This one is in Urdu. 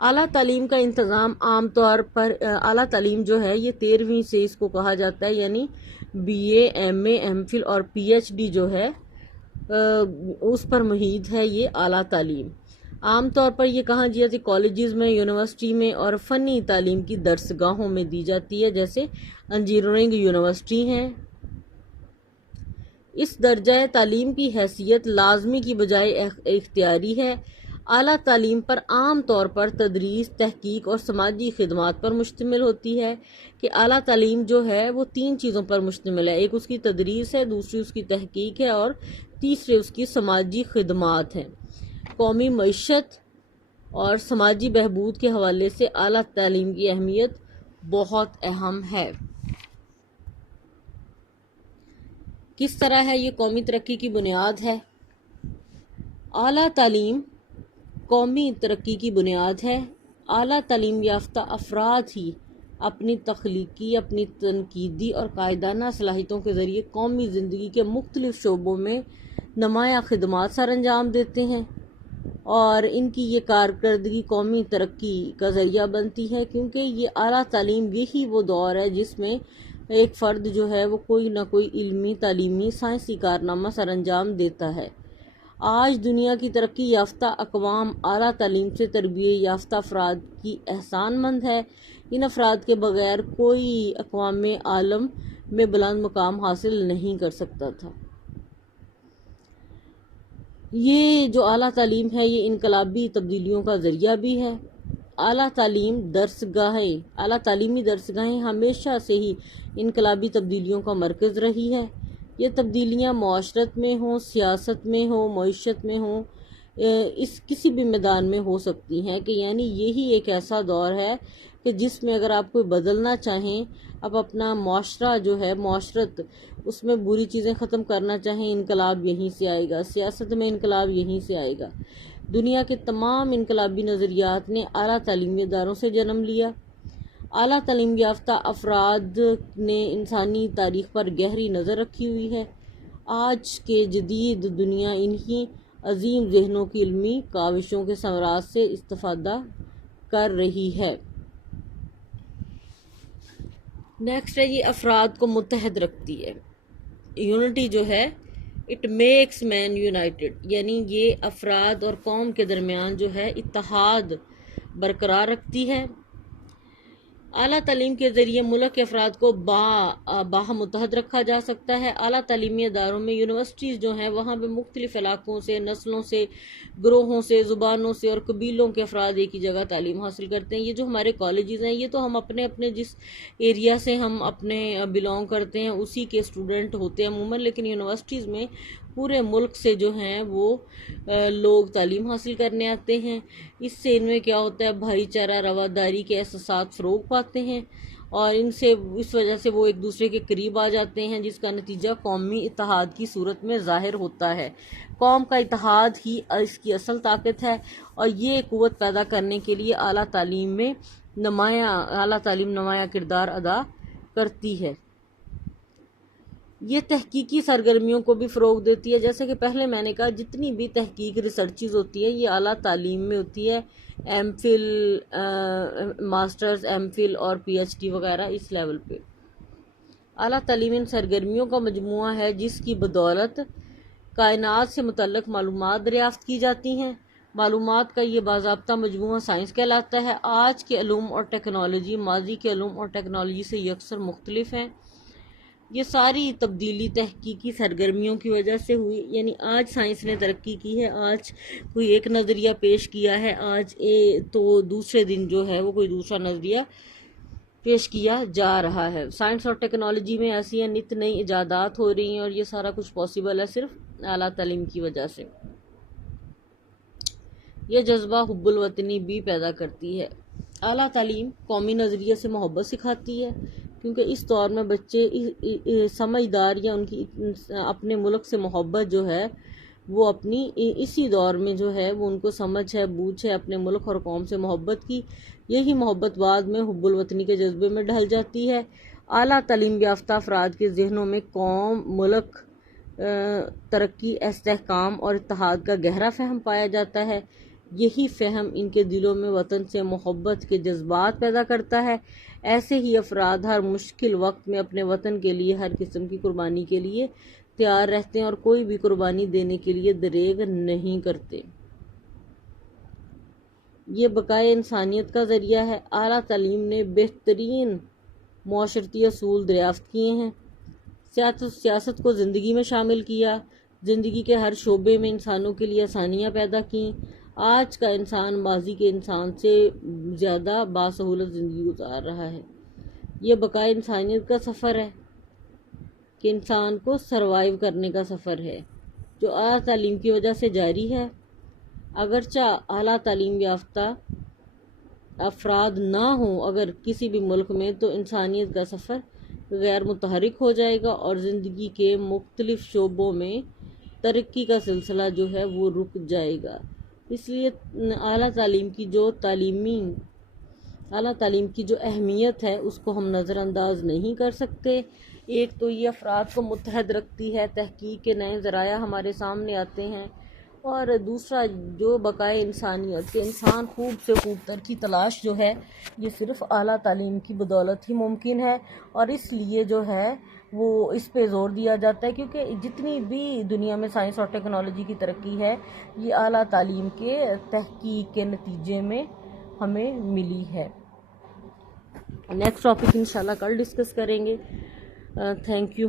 اعلیٰ تعلیم کا انتظام عام طور پر اعلیٰ تعلیم جو ہے یہ 13ویں سے اس کو کہا جاتا ہے، یعنی B A, M A, M Phil اور پی ایچ ڈی جو ہے اس پر محیط ہے یہ اعلیٰ تعلیم۔ عام طور پر یہ کہاں دی جاتی ہے؟ کالجز میں، یونیورسٹی میں اور فنی تعلیم کی درسگاہوں میں دی جاتی ہے، جیسے انجینئرنگ یونیورسٹی ہیں۔ اس درجہ تعلیم کی حیثیت لازمی کی بجائے اختیاری ہے۔ اعلیٰ تعلیم پر عام طور پر تدریس، تحقیق اور سماجی خدمات پر مشتمل ہوتی ہے کہ اعلیٰ تعلیم جو ہے وہ 3 چیزوں پر مشتمل ہے، ایک اس کی تدریس ہے، دوسری اس کی تحقیق ہے اور تیسری اس کی سماجی خدمات ہیں۔ قومی معیشت اور سماجی بہبود کے حوالے سے اعلیٰ تعلیم کی اہمیت بہت اہم ہے۔ کس طرح ہے یہ قومی ترقی کی بنیاد ہے؟ اعلیٰ تعلیم قومی ترقی کی بنیاد ہے۔ اعلیٰ تعلیم یافتہ افراد ہی اپنی تخلیقی، اپنی تنقیدی اور قائدانہ صلاحیتوں کے ذریعے قومی زندگی کے مختلف شعبوں میں نمایاں خدمات سر انجام دیتے ہیں، اور ان کی یہ کارکردگی قومی ترقی کا ذریعہ بنتی ہے، کیونکہ یہ اعلیٰ تعلیم یہی وہ دور ہے جس میں ایک فرد جو ہے وہ کوئی نہ کوئی علمی، تعلیمی، سائنسی کارنامہ سر انجام دیتا ہے۔ آج دنیا کی ترقی یافتہ اقوام اعلیٰ تعلیم سے تربیت یافتہ افراد کی احسان مند ہے۔ ان افراد کے بغیر کوئی اقوام عالم میں بلند مقام حاصل نہیں کر سکتا تھا۔ یہ جو اعلیٰ تعلیم ہے یہ انقلابی تبدیلیوں کا ذریعہ بھی ہے۔ اعلیٰ تعلیمی درسگاہیں ہمیشہ سے ہی انقلابی تبدیلیوں کا مرکز رہی ہے۔ یہ تبدیلیاں معاشرت میں ہوں، سیاست میں ہوں، معیشت میں ہوں، اس کسی بھی میدان میں ہو سکتی ہیں، کہ یعنی یہی ایک ایسا دور ہے کہ جس میں اگر آپ کوئی بدلنا چاہیں، اب اپنا معاشرہ جو ہے، معاشرت، اس میں بری چیزیں ختم کرنا چاہیں، انقلاب یہیں سے آئے گا، سیاست میں انقلاب یہیں سے آئے گا۔ دنیا کے تمام انقلابی نظریات نے اعلیٰ تعلیمی اداروں سے جنم لیا۔ اعلیٰ تعلیم یافتہ افراد نے انسانی تاریخ پر گہری نظر رکھی ہوئی ہے۔ آج کے جدید دنیا انہی عظیم ذہنوں کی علمی کاوشوں کے ثمرات سے استفادہ کر رہی ہے۔ نیکسٹ ہے یہ افراد کو متحد رکھتی ہے۔ یونٹی جو ہے اٹ میکس مین یونائٹڈ، یعنی یہ افراد اور قوم کے درمیان جو ہے اتحاد برقرار رکھتی ہے۔ اعلیٰ تعلیم کے ذریعے ملک کے افراد کو باہم متحد رکھا جا سکتا ہے۔ اعلیٰ تعلیمی اداروں میں یونیورسٹیز جو ہیں وہاں پہ مختلف علاقوں سے، نسلوں سے، گروہوں سے، زبانوں سے اور قبیلوں کے افراد ایک ہی جگہ تعلیم حاصل کرتے ہیں۔ یہ جو ہمارے کالجز ہیں یہ تو ہم اپنے جس ایریا سے ہم اپنے بلونگ کرتے ہیں اسی کے اسٹوڈنٹ ہوتے ہیں عموماً، لیکن یونیورسٹیز میں پورے ملک سے جو ہیں وہ لوگ تعلیم حاصل کرنے آتے ہیں۔ اس سے ان میں کیا ہوتا ہے، بھائی چارہ، رواداری کے احساسات فروغ پاتے ہیں، اور اس وجہ سے وہ ایک دوسرے کے قریب آ جاتے ہیں، جس کا نتیجہ قومی اتحاد کی صورت میں ظاہر ہوتا ہے۔ قوم کا اتحاد ہی اس کی اصل طاقت ہے، اور یہ قوت پیدا کرنے کے لیے اعلیٰ تعلیم نمایاں کردار ادا کرتی ہے۔ یہ تحقیقی سرگرمیوں کو بھی فروغ دیتی ہے، جیسے کہ پہلے میں نے کہا جتنی بھی تحقیق ریسرچز ہوتی ہے یہ اعلیٰ تعلیم میں ہوتی ہے، M Phil, masters, M Phil اور پی ایچ ڈی وغیرہ اس لیول پہ۔ اعلیٰ تعلیم ان سرگرمیوں کا مجموعہ ہے جس کی بدولت کائنات سے متعلق معلومات دریافت کی جاتی ہیں۔ معلومات کا یہ باضابطہ مجموعہ سائنس کہلاتا ہے۔ آج کے علوم اور ٹیکنالوجی ماضی کے علوم اور ٹیکنالوجی سے یکسر مختلف ہیں۔ یہ ساری تبدیلی تحقیقی سرگرمیوں کی وجہ سے ہوئی، یعنی آج سائنس نے ترقی کی ہے، آج کوئی ایک نظریہ پیش کیا ہے، آج تو دوسرے دن جو ہے وہ کوئی دوسرا نظریہ پیش کیا جا رہا ہے۔ سائنس اور ٹیکنالوجی میں ایسی نت نئی ایجادات ہو رہی ہیں، اور یہ سارا کچھ پاسبل ہے صرف اعلیٰ تعلیم کی وجہ سے۔ یہ جذبہ حب الوطنی بھی پیدا کرتی ہے۔ اعلیٰ تعلیم قومی نظریے سے محبت سکھاتی ہے، کیونکہ اس دور میں بچے سمجھدار یا ان کی اپنے ملک سے محبت جو ہے وہ اپنی اسی دور میں جو ہے وہ ان کو سمجھ ہے، بوجھ ہے اپنے ملک اور قوم سے محبت کی۔ یہی محبت بعد میں حب الوطنی کے جذبے میں ڈھل جاتی ہے۔ اعلیٰ تعلیم یافتہ افراد کے ذہنوں میں قوم، ملک، ترقی، استحکام اور اتحاد کا گہرا فہم پایا جاتا ہے۔ یہی فہم ان کے دلوں میں وطن سے محبت کے جذبات پیدا کرتا ہے۔ ایسے ہی افراد ہر مشکل وقت میں اپنے وطن کے لیے ہر قسم کی قربانی کے لیے تیار رہتے ہیں اور کوئی بھی قربانی دینے کے لیے دریغ نہیں کرتے۔ یہ بقائے انسانیت کا ذریعہ ہے۔ اعلیٰ تعلیم نے بہترین معاشرتی اصول دریافت کیے ہیں، سیاست کو زندگی میں شامل کیا، زندگی کے ہر شعبے میں انسانوں کے لیے آسانیاں پیدا کیں۔ آج کا انسان ماضی کے انسان سے زیادہ باسہولت زندگی گزار رہا ہے۔ یہ بقائے انسانیت کا سفر ہے کہ انسان کو سروائیو کرنے کا سفر ہے، جو اعلیٰ تعلیم کی وجہ سے جاری ہے۔ اگرچہ اعلیٰ تعلیم یافتہ افراد نہ ہوں اگر کسی بھی ملک میں، تو انسانیت کا سفر غیر متحرک ہو جائے گا اور زندگی کے مختلف شعبوں میں ترقی کا سلسلہ جو ہے وہ رک جائے گا۔ اس لیے اعلیٰ تعلیم کی جو اہمیت ہے اس کو ہم نظر انداز نہیں کر سکتے۔ ایک تو یہ افراد کو متحد رکھتی ہے، تحقیق کے نئے ذرائع ہمارے سامنے آتے ہیں، اور دوسرا جو بقائے انسانیت کے انسان خوب سے خوب تر کی تلاش جو ہے یہ صرف اعلیٰ تعلیم کی بدولت ہی ممکن ہے، اور اس لیے جو ہے وہ اس پہ زور دیا جاتا ہے، کیونکہ جتنی بھی دنیا میں سائنس اور ٹیکنالوجی کی ترقی ہے یہ اعلیٰ تعلیم کے تحقیق کے نتیجے میں ہمیں ملی ہے۔ نیکسٹ ٹاپک انشاءاللہ کل ڈسکس کریں گے۔ Thank you.